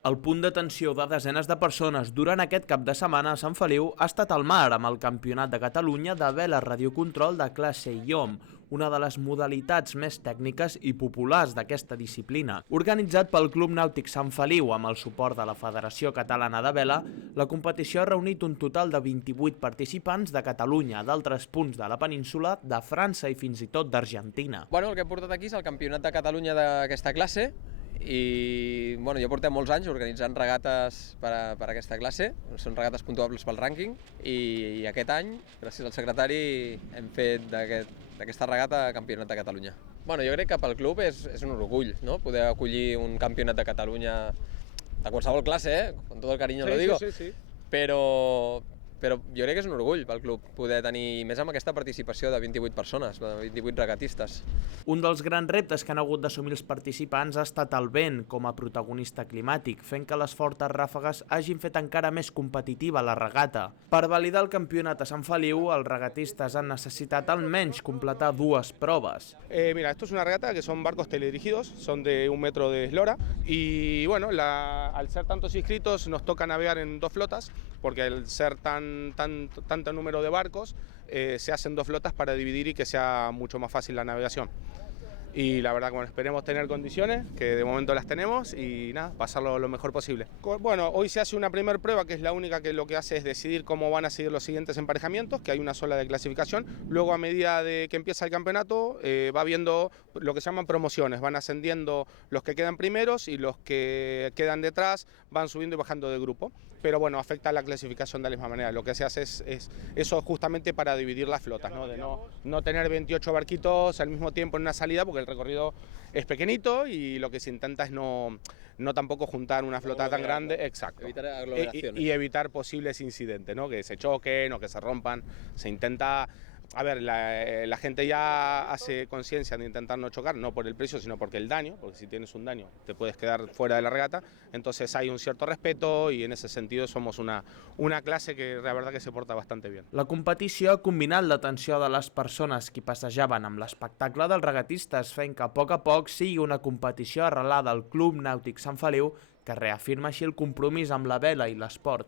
El punt d'atenció de desenes de persones durant aquest cap de setmana a Sant Feliu ha estat al mar amb el Campionat de Catalunya de vela radiocontrol de classe IOM, una de les modalitats més tècniques i populars d'aquesta disciplina. Organitzat pel Club Nàutic Sant Feliu amb el suport de la Federació Catalana de Vela, la competició ha reunit un total de 28 participants de Catalunya, d'altres punts de la península, de França i fins i tot d'Argentina. El que he portat aquí és el Campionat de Catalunya d'aquesta classe i jo portem molts anys organitzant regates per a aquesta classe, són regates puntuables pel rànquing i aquest any, gràcies al secretari, hem fet d'aquesta regata Campionat de Catalunya. Jo crec que pel club és un orgull, no? Poder acollir un Campionat de Catalunya de qualsevol classe, con todo el cariño lo digo, sí. Però jo crec que és un orgull pel club poder tenir, més amb aquesta participació de 28 persones, de 28 regatistes. Un dels grans reptes que han hagut d'assumir els participants ha estat el vent com a protagonista climàtic, fent que les fortes ràfegues hagin fet encara més competitiva la regata. Per validar el campionat a Sant Feliu, els regatistes han necessitat almenys completar dues proves. Mira, esto es una regata que son barcos teledirigidos, son de 1 metro de eslora y al ser tantos inscritos nos toca navegar en 2 flotas porque al ser tanto número de barcos se hacen 2 flotas para dividir y que sea mucho más fácil la navegación. Y la verdad, esperemos tener condiciones, que de momento las tenemos, y nada, pasarlo lo mejor posible. Hoy se hace una primera prueba, que es la única que lo que hace es decidir cómo van a seguir los siguientes emparejamientos, que hay una sola de clasificación. Luego, a medida de que empieza el campeonato, va viendo lo que se llaman promociones, van ascendiendo los que quedan primeros y los que quedan detrás van subiendo y bajando de grupo. Pero afecta a la clasificación de la misma manera. Lo que se hace es eso justamente para dividir las flotas, ¿no? De no tener 28 barquitos al mismo tiempo en una salida, porque el recorrido es pequeñito y lo que se intenta es no tampoco juntar una flota tan grande, exacto, evitar aglomeraciones. Y evitar posibles incidentes, ¿no? Que se choquen o que se rompan. Se intenta, a ver, la gente ya hace conciencia de intentar no chocar, no por el precio, sino porque el daño, porque si tienes un daño te puedes quedar fuera de la regata, entonces hay un cierto respeto y en ese sentido somos una clase que la verdad que se porta bastante bien. La competició ha combinat l'atenció de les persones que passejaven amb l'espectacle dels regatistes, fent que a poc sigui una competició arrelada al Club Nàutic Sant Feliu que reafirma així el compromís amb la vela i l'esport.